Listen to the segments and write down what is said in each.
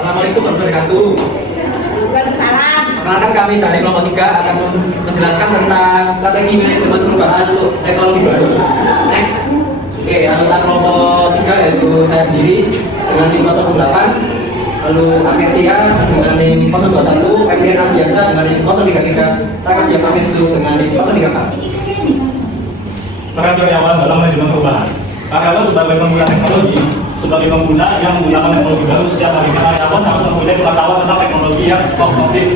Assalamualaikum warahmatullahi wabarakatuh. Perkenalkan kami dari kelompok 3 akan menjelaskan tentang strategi manajemen perubahan untuk teknologi baru. Next. Oke, anggota kelompok 3 yaitu saya sendiri dengan tim 08, lalu Amesia dengan tim 021, Febrian Ardiansa dengan tim 033, Rakan Japanes itu dengan tim 034. Peran karyawan dalam manajemen perubahan. Karyawan sebagai pengguna teknologi, sebagai pengguna yang menggunakan teknologi baru setiap hari, karyawan harus mempunyai pengetahuan tentang teknologi yang kognitif.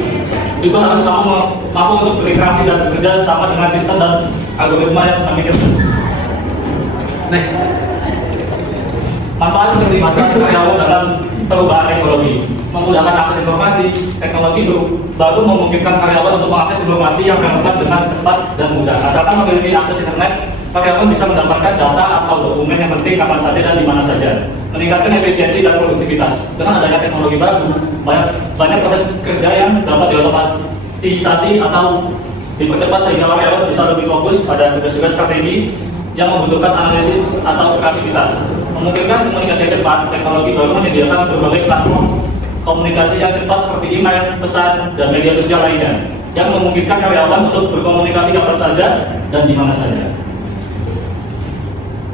Juga harus mampu untuk berinteraksi dan bekerja sama dengan sistem dan algoritma yang semakin terus. Next. Manfaat untuk dilibatkan karyawan dalam perubahan teknologi. Memudahkan akses informasi, teknologi baru memungkinkan karyawan untuk mengakses informasi yang relevan dengan cepat dan mudah. Asalkan memiliki akses internet, karyawan bisa mendapatkan data atau dokumen yang penting kapan saja dan di mana saja. Meningkatkan efisiensi dan produktivitas. Dengan adanya teknologi baru, banyak proses kerja yang dapat diotomatisasi atau dipercepat sehingga karyawan bisa lebih fokus pada tugas-tugas strategi yang membutuhkan analisis atau kreativitas. Memungkinkan komunikasi cepat, teknologi baru menyediakan berbagai platform komunikasi yang cepat seperti email, pesan, dan media sosial lainnya yang memungkinkan karyawan untuk berkomunikasi kapan saja dan di mana saja.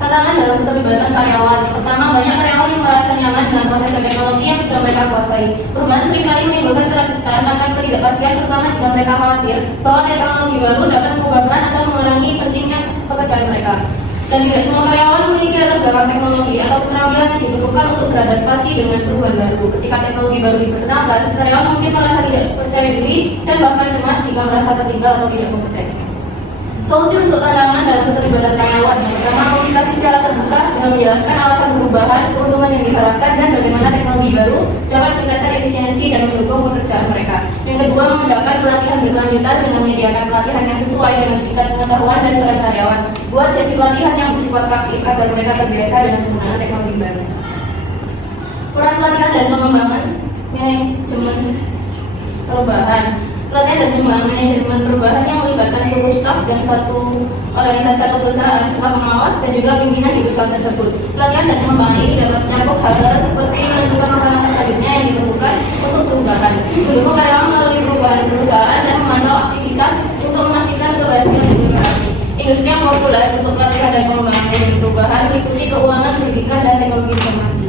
Tantangan dalam keterlibatan karyawan. Yang pertama, banyak karyawan yang merasa nyaman dengan proses teknologi yang sudah mereka kuasai. Perubahan seringkali menimbulkan ketakutan akan ketidakpastian, terutama jika mereka khawatir bahwa teknologi baru dapat mengubah peran atau mengurangi pentingnya pekerjaan mereka. Dan tidak semua karyawan memiliki ragaman teknologi atau keterampilan yang diperlukan untuk beradaptasi dengan perubahan baru. Ketika teknologi baru diperkenalkan, karyawan mungkin merasa tidak percaya diri dan bahkan cemas jika merasa tertinggal atau tidak kompeten. Solusi untuk tantangan dalam keterlibatan karyawan. Yang pertama, komunikasi secara terbuka dengan menjelaskan alasan perubahan, keuntungan yang diharapkan, dan bagaimana teknologi baru dapat meningkatkan efisiensi dan mendukung pekerjaan mereka. Yang kedua, mengadakan pelatihan berkelanjutan dengan menyediakan pelatihan yang sesuai dengan tingkat pengetahuan dan peran karyawan. Buat sesi pelatihan yang bersifat praktis agar mereka terbiasa dengan penggunaan teknologi baru. Peran pelatihan dan pengembangan manajemen perubahan. Pelatihan dan pengembangan manajemen perubahan yang melibatkan seluruh staf dan suatu organisasi atau perusahaan serta pengawas dan juga pimpinan di perusahaan tersebut. Pelatihan dan pengembangan ini dapat mencakup hal-hal seperti menentukan langkah-langkah selanjutnya yang diperlukan untuk perubahan, mendukung karyawan melalui perubahan perusahaan dan memantau aktivitas untuk memastikan keberhasilan implementasi. Industri yang populer untuk pelatihan dan pengembangan manajemen perubahan meliputi keuangan, pendidikan, dan teknologi informasi.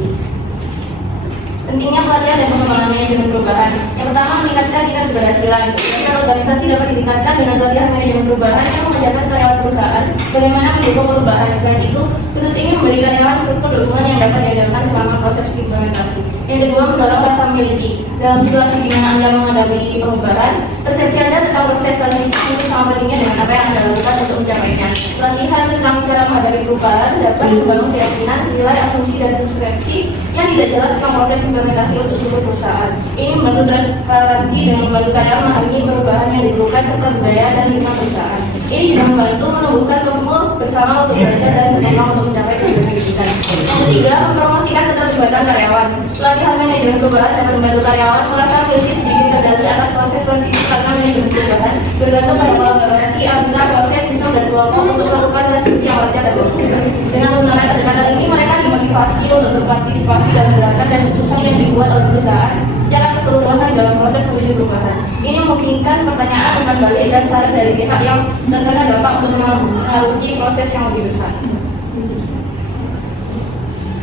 Pentingnya pelatihan dan pengembangan manajemen perubahan. Yang pertama, meningkatkan tingkat keberhasilan. Tingkat organisasi dapat ditingkatkan dengan pelatihan manajemen perubahan yang mengajarkan karyawan perusahaan bagaimana mendukung perubahan. Selain itu, terus ingin memberi karyawan struktur dukungan yang dapat diandalkan selama proses implementasi. Yang kedua, mendorong rasa memiliki. Dalam situasi di mana Anda menghadapi perubahan, persepsi Anda tentang proses transisi ini sama pentingnya dengan apa yang Anda lakukan untuk mencapainya. Pelatihan tentang cara menghadapi perubahan dapat membangun keyakinan, nilai, asumsi, dan persepsi yang tidak jelas tentang proses implementasi untuk seluruh perusahaan. Ini membantu transparansi dan membantu karyawan memahami perubahan yang diperlukan serta budaya dan lingkungan perusahaan. Ini juga membantu menumbuhkan kumpul bersama untuk belajar dan berkembang untuk mencapai tujuan kita. Yang ketiga, mempromosikan keterlibatan karyawan. Pelatihan manajemen perubahan dapat membantu karyawan merasa memiliki sedikit kendali atas proses transisi karena manajemen perubahan bergantung pada kolaborasi antar proses sistem dan kelompok untuk melakukan transisi yang wajar dan bagus. Dengan menggunakan pendekatan ini, mereka dimotivasi untuk berpartisipasi dalam gerakan dan keputusan yang dibuat oleh perusahaan secara keseluruhan dalam proses menuju perubahan. Ini memungkinkan pertanyaan, umpan balik, dan saran dari pihak yang terkena dampak untuk mengaruhi proses yang lebih besar.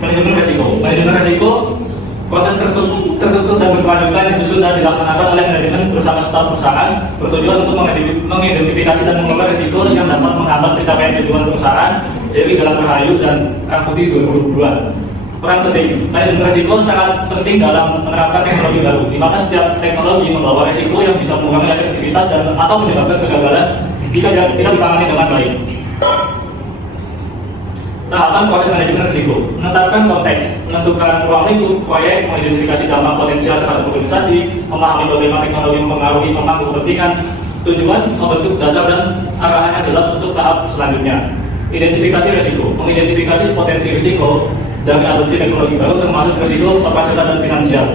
Manajemen resiko. Proses terstruktur dan berkelanjutan disusun dan dilaksanakan oleh manajemen bersama staf perusahaan bertujuan untuk mengidentifikasi dan mengelola risiko yang dapat menghambat pencapaian tujuan perusahaan dari dalam Rahayu dan Raputi 2022. Peran penting, manajemen risiko sangat penting dalam menerapkan teknologi baru, di mana setiap teknologi membawa risiko yang bisa mengurangi efektivitas dan atau menyebabkan kegagalan jika tidak ditangani dengan baik. Tahapan proses manajemen risiko, menetapkan konteks, menentukan ruang lingkup, proyek, mengidentifikasi dampak potensial terhadap organisasi, memahami bagaimana teknologi mempengaruhi pemangku kepentingan, tujuan, membentuk dasar dan arahannya jelas untuk tahap selanjutnya. Identifikasi risiko, mengidentifikasi potensi risiko dari adopsi teknologi baru termasuk risiko operasional dan finansial.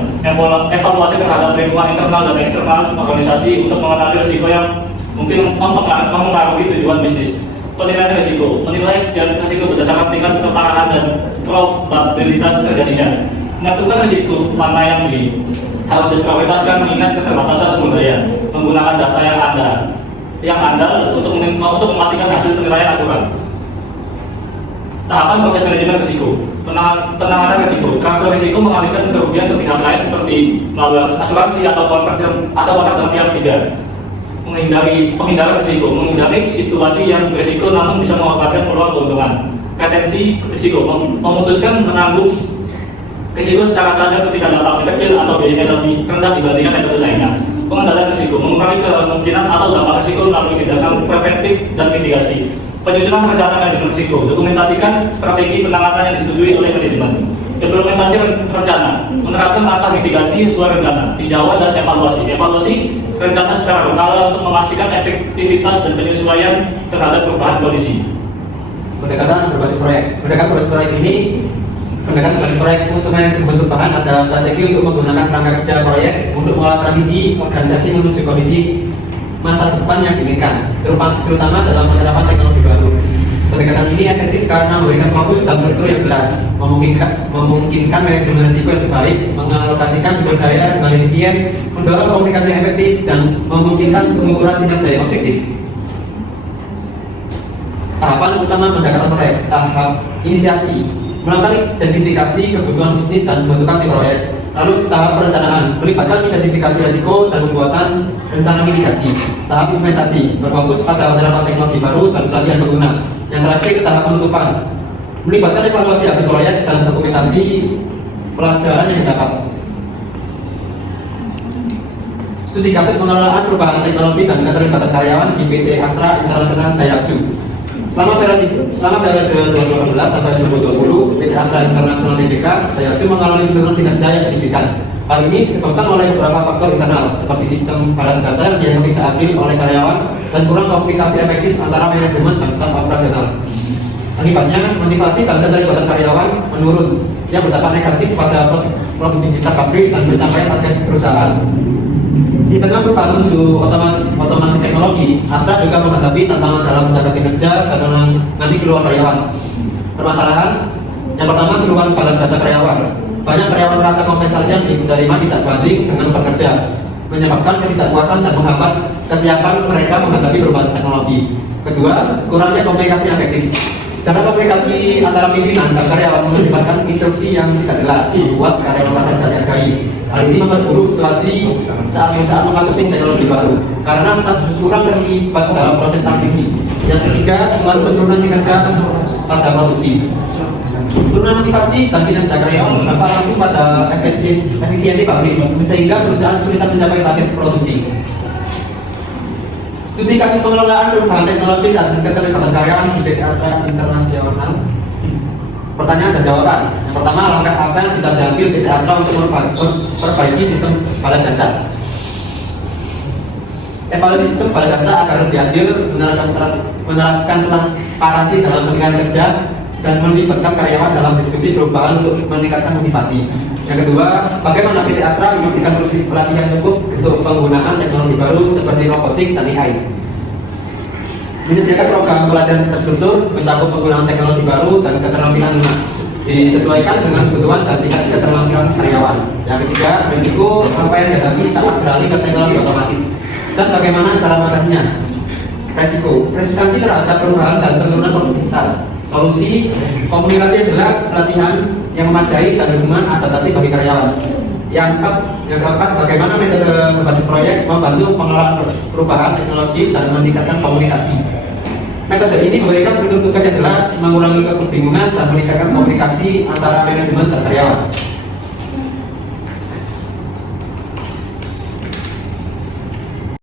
Evaluasi terhadap lingkungan internal dan eksternal organisasi untuk mengenali risiko yang mungkin mempengaruhi tujuan bisnis. Penilaian risiko, menilai setiap risiko berdasarkan tingkat keparahan dan probabilitas terjadinya. menentukan risiko mana yang harus diprioritaskan mengingat keterbatasan sumber daya, menggunakan data yang andal untuk memastikan hasil penilaian akurat. Tahapan proses manajemen risiko, penanganan risiko, transfer risiko mengalihkan kerugian ke pihak lain seperti melalui asuransi atau kontrak dengan pihak ketiga. Penghindari risiko, menghindari situasi yang berisiko namun bisa mengakibatkan peluang keuntungan. Retensi risiko, memutuskan menanggung risiko secara sadar ketika dampaknya kecil atau biayanya lebih rendah dibandingkan metode lainnya. Pengendalian risiko, mengurangi kemungkinan atau dampak risiko melalui tindakan preventif dan mitigasi. Penyusunan rencana manajemen risiko, dokumentasikan strategi penanganan yang disetujui oleh manajemen. Implementasi rencana, menerapkan langkah mitigasi sesuai rencana, tinjauan dan evaluasi. Evaluasi rencana secara lokal untuk memastikan efektivitas dan penyesuaian terhadap perubahan kondisi. Pendekatan berbasis proyek. Pendekatan berbasis proyek untuk manajemen perubahan adalah strategi untuk menggunakan kerangka kerja proyek untuk mengolah tradisi organisasi menuju kondisi masa depan yang diinginkan, terutama dalam penerapan teknologi baru. Pendekatan ini efektif karena memberikan fokus dan struktur yang jelas, memungkinkan manajemen risiko yang baik, mengalokasikan sumber daya dengan efisien, mendorong komunikasi yang efektif, dan memungkinkan pengukuran kinerja yang objektif. Tahapan utama pendekatan proyek. Tahap inisiasi, melakukan identifikasi kebutuhan bisnis dan pembentukan tim proyek. Lalu tahap perencanaan, melibatkan identifikasi risiko dan pembuatan rencana mitigasi. Tahap implementasi, berfokus pada penerapan teknologi baru dan pelatihan pengguna. Yang terakhir, tahap penutupan, melibatkan evaluasi hasil proyek dan dokumentasi pelajaran yang didapat. Studi kasus pengelolaan perubahan teknologi dan keterlibatan karyawan di PT Astra International Daihatsu. Selama periode 2018 sampai 2020, PT Astra International Tbk Daihatsu mengalami penurunan kinerja yang signifikan. Hal ini disebabkan oleh beberapa faktor internal, seperti sistem balas jasa yang dianggap tidak adil oleh karyawan dan kurang komunikasi efektif antara manajemen dan staf operasional. Akibatnya, motivasi dan keterlibatan karyawan menurun, yang berdampak negatif pada produktivitas pabrik dan pencapaian target perusahaan. Di tengah perubahan menuju otomasi teknologi, Astra juga menghadapi tantangan dalam menjaga kinerja dan menangani keluhan karyawan. Permasalahan yang pertama, keluhan balas jasa karyawan. Banyak karyawan merasa kompensasi yang diterima tidak sebanding dengan bekerja, menyebabkan ketidakpuasan dan menghambat kesiapan mereka menghadapi perubahan teknologi. Kedua, kurangnya komunikasi yang efektif. Cara komunikasi antara pimpinan dan karyawan melibatkan instruksi yang tidak jelas, membuat karyawan merasa tidak dihargai. Hal ini memperburuk situasi saat perusahaan mengadopsi teknologi baru, karena staf kurang terlibat dalam proses transisi. Yang ketiga, penurunan kinerja pada produksi. Penurunan motivasi dan kinerja karyawan berdampak langsung pada efisiensi pabrik, sehingga perusahaan kesulitan mencapai target produksi. Studi kasus pengelolaan perubahan teknologi dan keterlibatan karyawan di PT Astra International. Pertanyaan dan jawaban. Yang pertama, langkah apa yang bisa diambil PT Astra untuk memperbaiki sistem balas jasa? Evaluasi sistem balas jasa agar lebih adil, menerapkan transparansi dalam penilaian kerja, dan melibatkan karyawan dalam diskusi perubahan untuk meningkatkan motivasi. Yang kedua, bagaimana PT Astra memberikan pelatihan cukup untuk penggunaan teknologi baru seperti robotik dan AI. Menyediakan program pelatihan terstruktur mencakup penggunaan teknologi baru dan keterampilan disesuaikan dengan kebutuhan dan tingkat keterampilan karyawan. Yang ketiga, risiko apa yang dihadapi saat beralih ke teknologi otomatis dan bagaimana cara mengatasinya. Resiko, resistensi terhadap perubahan dan penurunan produktivitas. Solusi, komunikasi yang jelas, pelatihan yang memadai, dan dukungan adaptasi bagi karyawan. Yang keempat, bagaimana metode berbasis proyek membantu pengelolaan perubahan teknologi dan meningkatkan komunikasi. Metode ini memberikan struktur tugas yang jelas, mengurangi kebingungan, dan meningkatkan komunikasi antara manajemen dan karyawan.